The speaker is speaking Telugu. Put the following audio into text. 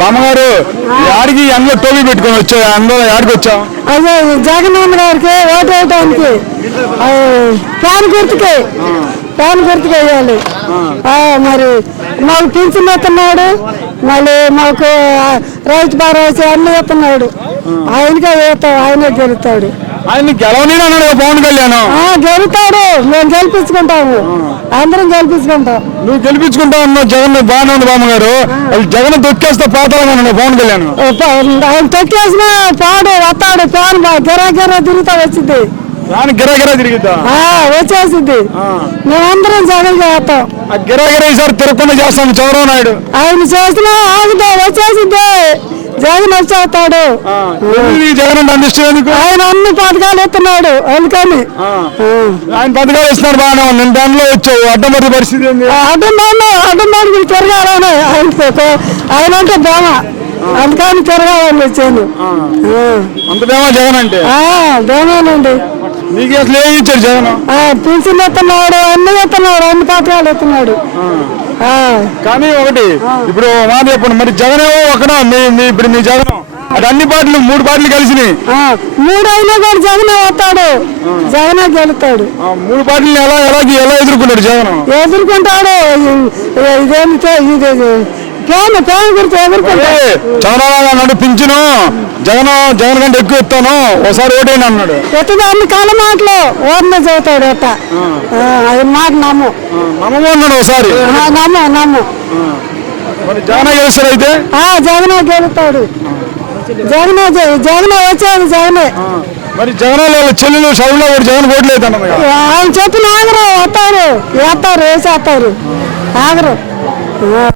బామ్మగారు యాడికి అందులో టోపీ పెట్టుకొని వచ్చా అందులో యాడికి వచ్చాం? అదే జగన్మోహన్ గారికి ఓటు వేయడానికి ఫ్యాన్ గుర్తుకి వేయాలి. మరి మాకు పింఛన్ ఇస్తున్నాడు, మళ్ళీ మాకు రైతు భరోసా అన్ని ఇస్తున్నాడు. ఆయనకే వేస్తాం, ఆయనే గెలుస్తాడు. ఆయన గెలవని అన్నాడు పవన్ కళ్యాణ్. గెలుతాడు, మేము గెలిపించుకుంటాము, అందరం గెలిపించుకుంటాం. నువ్వు గెలిపించుకుంటావు అన్నావు. జగన్ బాగానే ఉంది బామ్మగారు, జగన్ తొక్కేస్తే పోతాడు పవన్ కళ్యాణ్. ఆయన తొక్కేసినా పాడు వస్తాడు, ఫ్యాన్ గిరా గిరా తిరుగుతా వచ్చింది, ఫ్యాన్ గిరా గిరా తిరిగిద్దా వచ్చేసింది. మేమందరం జగన్ చేస్తాం. గిరా గిరా ఈసారి తిరగకుండా చేస్తాం చంద్రబాబు నాయుడు. ఆయన చేసినా ఆగుతా వచ్చేసింది, జగన్ వచ్చేస్తాడు. జగన్ అందిస్తుంది, ఆయన అన్ని పథకాలు ఇస్తున్నాడు అందుకని. ఆయన పథకాలు ఇస్తున్నారు బాగానే ఉంది. నేను దానిలో వచ్చావు, అడ్డమర్రి పరిస్థితి ఏంది? అడ్డమాడికి తిరగాలని ఆయన అంటే బేమ, అందుకని తిరగాలని వచ్చాను. అంత బేమ జగన్ అంటే? బేమేనండి. నీకు అసలు ఏమి ఇచ్చాడు జగన్? పింఛన్ ఇస్తున్నాడు, అన్ని ఇస్తున్నాడు, అన్ని పథకాలు ఇస్తున్నాడు. కానీ ఒకటి ఇప్పుడు మాట చెప్పండి, మరి జగన్ ఒకనా ఇప్పుడు మీ జగన్ అది అన్ని పార్టీలు 3 పార్టీలు కలిసినాయి. 3 అయినా కూడా జగనే వస్తాడు, జగనే గెలుస్తాడు. 3 పార్టీలు ఎలా ఎదుర్కొన్నాడు జగన్? ఎదుర్కొంటాడు. ఇదేమి ప్రేమ గురించి ఎదుర్కొంటాడు. చంద్రబాబు అన్నాడు పింఛను జగన్ కంటే ఎక్కువ ఇస్తాను, ఒకసారి ఓటేయండి అన్నాడు. ఎత్తుగా అన్ని కాల మాటలు ఓర్నే చదువుతాడు. అది మాట నమ్మన్నాడు ఒకసారి. నమ్ము మరి జగన్ గెలుస్తాడు అయితే? జగనే గెలుస్తాడు. జగనే వచ్చేది జగనే. మరి జగన్ చెల్లెలు సభలో జగన్ ఓట్లేదు అన్నది. ఆయన చెప్పిన ఆగరు, వస్తారు వేసేస్తారు, ఆగరు.